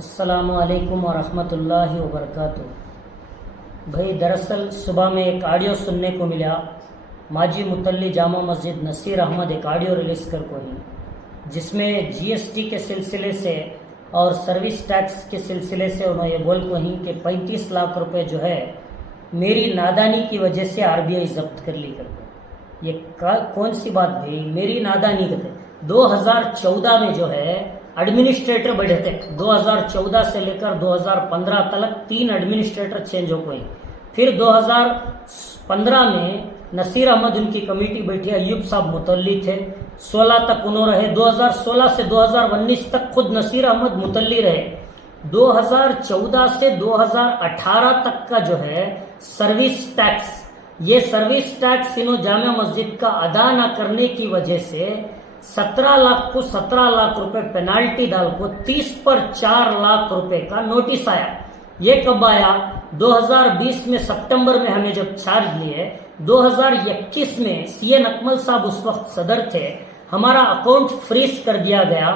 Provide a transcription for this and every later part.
अस्सलामुअलैकुम वरहमतुल्लाहि वबरकातुहू। भाई दरअसल सुबह में एक ऑडियो सुनने को मिला। माजी मुतल्ली जामा मस्जिद नसीर अहमद एक ऑडियो रिलीज कर को ही, जिसमें जीएसटी के सिलसिले से और सर्विस टैक्स के सिलसिले से उन्होंने ये बोल को ही कि 35 लाख रुपए जो है मेरी नादानी की वजह से आरबीआई जब्त कर ली कर। ये कौन सी बात भाई, मेरी नादानी कहते 2014 में जो है एडमिनिस्ट्रेटर बढ़े थे। 2014 से लेकर 2015 तक 3 एडमिनिस्ट्रेटर चेंज हो गए। फिर 2015 में नसीर अहमद उनकी कमेटी बैठी, अयूब साहब मुतल्ली थे। 16 तक उन्होंने रहे। 2016 से 2019 तक खुद नसीर अहमद मुतल्ली रहे। 2014 से 2018 तक का जो है सर्विस टैक्स, ये सर्विस टैक्स इन्हों जामिया मस्जिद का अदा न करने की वजह से 17 लाख को 17 लाख रुपए पेनाल्टी डाल को 30 पर 4 लाख रुपए का नोटिस आया। ये कब आया? 2020 में सितंबर में हमें जब चार्ज लिए। 2021 में सीए नकमल साहब उस वक्त सदर थे, हमारा अकाउंट फ्रीज कर दिया गया।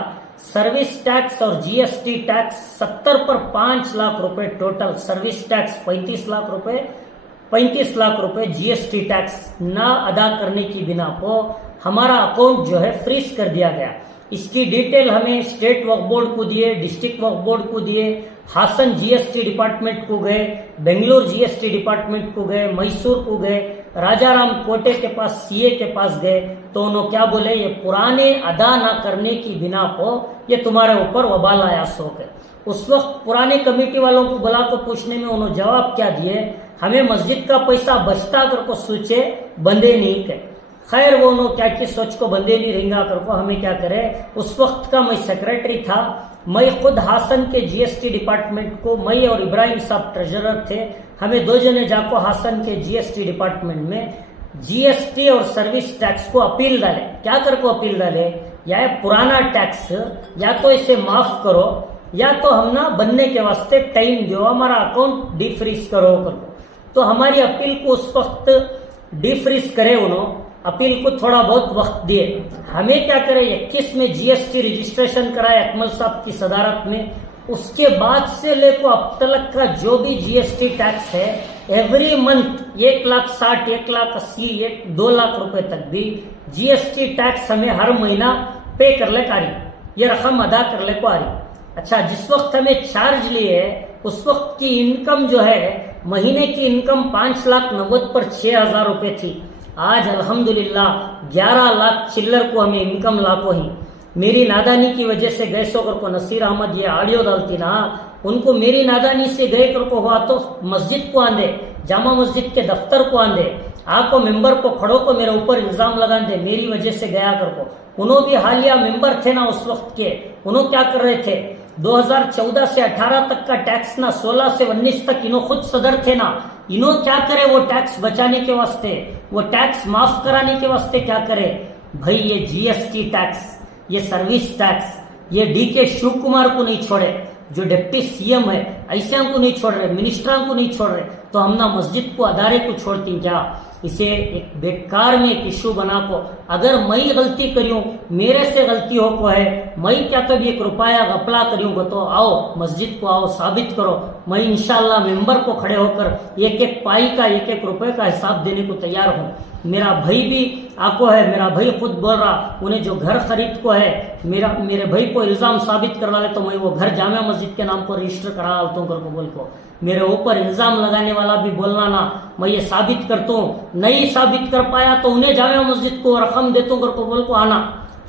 सर्विस टैक्स और जीएसटी टैक्स 70 पर 5 लाख रुपए टोटल, सर्विस टैक्स 35 लाख रुपए, 35 लाख रुपए जीएसटी टैक्स ना अदा करने की बिना को हमारा अकाउंट जो है फ्रीज कर दिया गया। इसकी डिटेल हमें स्टेट वक्फ बोर्ड को दिए, डिस्ट्रिक्ट वक्फ बोर्ड को दिए, हासन जीएसटी डिपार्टमेंट को गए, बेंगलोर जीएसटी डिपार्टमेंट को गए, मैसूर को गए, राजाराम कोटे के पास सीए के पास गए। तो उन्होंने क्या बोले, ये पुराने अदा ना करने की बिना को ये तुम्हारे ऊपर वबाल आया सो के। उस वक्त पुराने कमेटी वालों को बुला को पूछने में उन्होंने जवाब क्या दिए, हमें मस्जिद का पैसा बचता कर को सोचे बंदे नहीं के। खैर वो उन्होंने क्या की सोच को बंदे नहीं रहेंगा कर को हमें क्या करे। उस वक्त का मैं सेक्रेटरी था, मैं खुद हासन के जीएसटी डिपार्टमेंट को, मैं और इब्राहिम साहब ट्रेजरर थे, हमें 2 जने जाको हासन के जीएसटी डिपार्टमेंट में जीएसटी और सर्विस टैक्स को अपील डाले। क्या कर को अपील डाले, या पुराना टैक्स या तो इसे माफ करो या तो हम ना बनने के वास्ते टाइम दो, हमारा अकाउंट डिफ्रीज करो कर। तो हमारी अपील को उस वक्त डिफ्रीज करे उन्होंने, अपील को थोड़ा बहुत वक्त दिए। हमें क्या करे, 21 में जीएसटी रजिस्ट्रेशन कराया अकमल साहब की सदारत में। उसके बाद से लेकर अब तक का जो भी जीएसटी टैक्स है एवरी मंथ 1,60,000, 1,80,000, 2 लाख रुपए तक भी जीएसटी टैक्स हमें हर महीना पे कर ले आ रही, ये रकम अदा कर ले को आ रही। अच्छा, जिस वक्त हमें चार्ज लिए उस वक्त की इनकम जो है, महीने की इनकम 5,90,000 पर 6,000 रुपए थी। आज अल्हम्दुलिल्लाह 11 लाख चिल्लर को हमें इनकम लाखो ही। मेरी नादानी की वजह से गए सो कर को नसीर अहमद ये ऑडियो डालती ना, उनको मेरी नादानी से गए कर को हुआ तो मस्जिद को आंदे, जामा मस्जिद के दफ्तर को आंदे, आको मेंबर को खड़ो को मेरे ऊपर इल्जाम लगा दे मेरी वजह से गया कर को। उन्होंने भी हालिया मेंबर थे ना उस वक्त के, उन्होंने क्या कर रहे थे, 2014 से 18 तक का टैक्स ना 16 से 19 तक इन्हों खुद सदर थे ना, इन्हों क्या करे वो टैक्स बचाने के वास्ते, वो टैक्स माफ कराने के वास्ते क्या करे भाई, ये जीएसटी टैक्स, ये सर्विस टैक्स, ये डीके शिव कुमार को नहीं छोड़े, जो डिप्टी सीएम है ऐसा को नहीं छोड़ रहे, मिनिस्टर को नहीं छोड़ रहे, तो हम ना मस्जिद को अदारे को छोड़ती क्या। इसे एक बेकार में एक इशू बना को, अगर मैं गलती करूं, मेरे से गलती हो को है, मैं क्या कभी 1 रुपया गपला करूंगा तो आओ मस्जिद को आओ साबित करो, मैं इंशाल्लाह मेंबर को खड़े होकर एक एक पाई का 1-1 रुपए का हिसाब देने को तैयार हूं। मेरा भाई भी आको है, मेरा भाई खुद बोल रहा, उन्हें जो घर खरीद को है, मेरे भाई को इल्जाम साबित करवा ले तो मैं वो घर जामिया मस्जिद के नाम पर रजिस्टर करा डालता हूँ कर को बोल को। मेरे ऊपर इल्जाम लगाने वाला भी बोलना ना, मैं ये साबित करता हूँ, नहीं साबित कर पाया तो उन्हें जामिया मस्जिद को रकम देता हूँ कर को बोल को आना।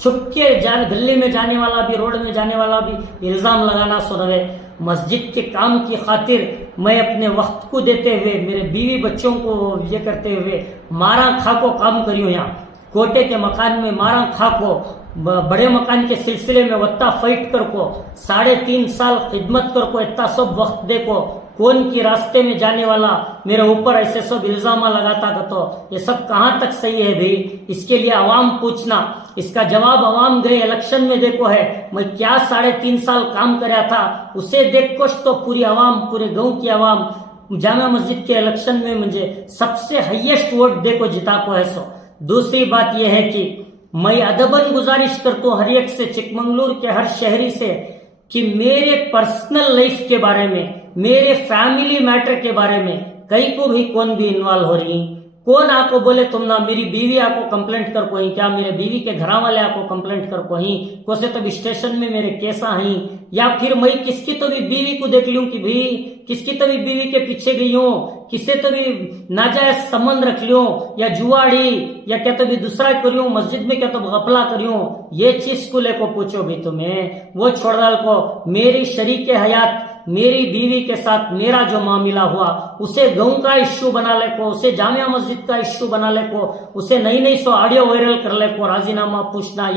छुपके गली में जाने वाला भी, रोड में जाने वाला भी इल्जाम लगाना सुनवे। मस्जिद के काम की खातिर मैं अपने वक्त को देते हुए, मेरे बीवी बच्चों को ये करते हुए मारा खा को काम करियो। यहाँ कोटे के मकान में मारा खा को, बड़े मकान के सिलसिले में वत्ता फाइट कर को, 3.5 साल खिदमत कर को, इतना सब वक्त दे को, कौन की रास्ते में जाने वाला मेरे ऊपर ऐसे सब इल्जाम लगाता का, तो ये सब कहाँ तक सही है भाई। इसके लिए आवाम पूछना, इसका जवाब आवाम गए इलेक्शन में देखो है, मैं क्या 3.5 साल काम कराया था उसे देख कुछ तो पूरी आवाम, पूरे गांव की आवाम जामा मस्जिद के इलेक्शन में मुझे सबसे हाईएस्ट वोट देखो जिता को है सो। दूसरी बात यह है कि मैं अदबन गुजारिश करता हूँ हर एक से, चिकमंगलूर के हर शहरी से कि मेरे पर्सनल लाइफ के बारे में, मेरे फैमिली मैटर के बारे में कहीं को भी कौन भी इन्वॉल्व हो रही, कौन आको बोले तुम ना मेरी बीवी आको कंप्लेंट कर कोई, क्या मेरे बीवी के घर वाले आको कंप्लेंट कर कोई, कोसे तो भी स्टेशन में मेरे कैसा ही, या फिर मैं किसकी तो भी बीवी को देख लूं कि भाई किसकी तो भी बीवी के पीछे गई हूं, किससे तो भी नाजायज संबंध रख लियो, या जुआड़ी या क्या तो भी दूसरा करियो, मस्जिद में क्या तो गफला करियो, ये चीज को लेको पूछो भी तुम्हें, वो छोड़ डाल को मेरी शरीक हयात मेरी बीवी के साथ मेरा जो मामला हुआ उसे गांव का इश्यू बना ले को, उसे जामिया मस्जिद का इश्यू बना ले को, उसे नई नई सो ऑडियो वायरल कर ले को, राजीनामा पूछना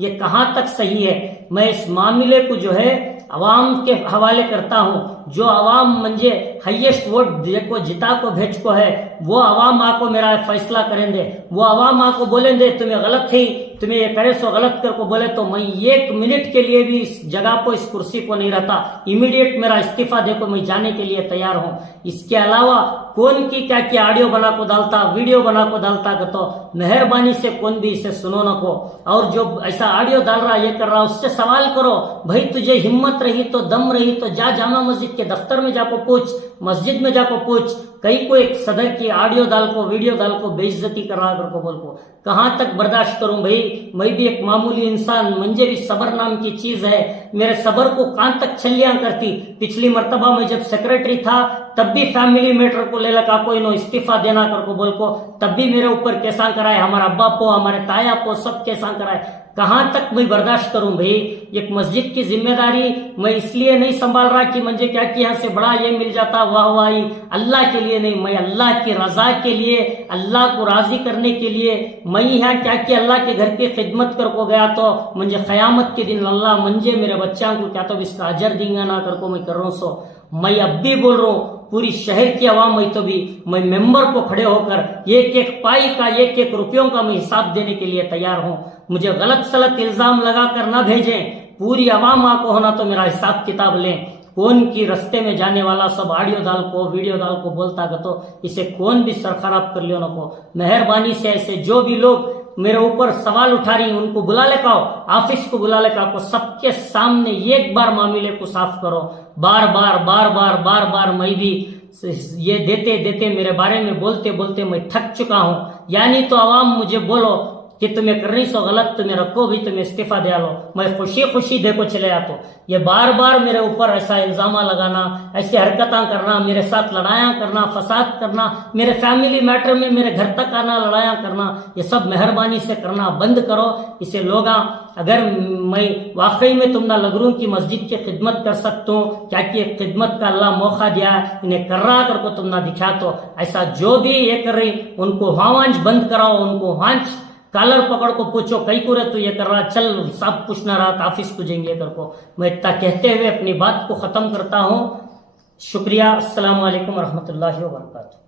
ये कहां तक सही है। मैं इस मामले को जो है अवाम के हवाले करता हूं, जो अवाम मंजे हाईएस्ट वोट देखो जिता को भेज को है, वो अवाम आको मेरा फैसला करेंगे, वो अवाम आको बोलेंगे तुम्हें गलत थी, तुम्हें ये करे सो गलत कर को बोले तो मैं 1 मिनट के लिए भी इस जगह को, इस कुर्सी को नहीं रहता, इमीडिएट मेरा इस्तीफा देखो मैं जाने के लिए तैयार हूं। इसके अलावा कौन की क्या ऑडियो बना को डालता, वीडियो बना को डालता तो मेहरबानी से कौन भी इसे सुनो न को, और जो ऐसा ऑडियो डाल रहा ये कर रहा उससे सवाल करो, भाई तुझे हिम्मत रही तो दम रही तो जा जामा मस्जिद के दफ्तर में जाको पूछ, मस्जिद में जाको पूछ, कहीं को एक सदर की ऑडियो डाल को वीडियो डाल को बेइज्जती कर रहा कर को बोल को, कहां तक बर्दाश्त करूं भाई, मैं भी एक मामूली इंसान, मुझे भी सबर नाम की चीज है, मेरे सबर को कहां तक छलियां करती। पिछली मर्तबा में जब सेक्रेटरी था तब भी फैमिली मैटर को ले लगा कोई नो इस्तीफा देना कर को बोल को, तब भी मेरे ऊपर कैसा कराए, हमारा अब्बा को हमारे ताया को सब कैसा कराए, कहां तक मैं बर्दाश्त करूं भाई। एक मस्जिद की जिम्मेदारी मैं इसलिए नहीं संभाल रहा कि मुझे क्या कि यहाँ से बड़ा ये मिल जाता वाहवाही, अल्लाह के लिए नहीं, मैं अल्लाह की रजा के लिए, अल्लाह को राजी करने के लिए मैं यहाँ क्या कि अल्लाह के घर की खिदमत कर को गया तो मुझे क़यामत के दिन अल्लाह मुझे मेरे बच्चों को क्या तो इसका अजर देंगे ना कर को मैं कर रहा हूँ। सो मैं अब भी बोल रहा हूँ पूरी शहर की आवाम में तो भी मैं मेंबर को खड़े होकर एक एक पाई का, एक एक रुपयों का मैं हिसाब देने के लिए तैयार हूं। मुझे गलत सलत इल्जाम लगाकर ना भेजें, पूरी आवाम को होना तो मेरा हिसाब किताब लें। कौन की रास्ते में जाने वाला सब ऑडियो डाल को वीडियो डाल को बोलता तो इसे कौन भी सर खराब कर लियो ना को। मेहरबानी से ऐसे जो भी लोग मेरे ऊपर सवाल उठा रही उनको बुला ले पाओ, ऑफिस को बुला ले पाओ, सबके सामने एक बार मामले को साफ करो। बार बार मैं भी ये देते देते मेरे बारे में बोलते बोलते मैं थक चुका हूं। यानी तो आवाम मुझे बोलो कि तुम्हें करनी सो गलत, तुम्हें रखो भी, तुम्हें इस्तीफा दे लो, मैं खुशी खुशी देखो चले आतो। ये बार बार मेरे ऊपर ऐसा इल्जाम लगाना, ऐसी हरकतें करना, मेरे साथ लड़ाइयां करना, फसाद करना, मेरे फैमिली मैटर में मेरे घर तक आना, लड़ाइयां करना, ये सब मेहरबानी से करना बंद करो। इसे लोग अगर मैं वाकई में तुम ना लग रू की मस्जिद की खिदमत कर सकता हूँ, क्या कि खिदमत का अल्लाह मौका दिया, इन्हें कर रहा कर को तुम ना दिखा तो ऐसा जो भी ये कर रही उनको हांच बंद कराओ, उनको हांच कॉलर पकड़ को पूछो कई को रे तू ये कर रहा, चल सब कुछ ना रहा ऑफिस को जाएंगे कर को। मैं इतना कहते हुए अपनी बात को खत्म करता हूँ। शुक्रिया। अस्सलाम वालेकुम रहमतुल्लाहि व बरकातहू।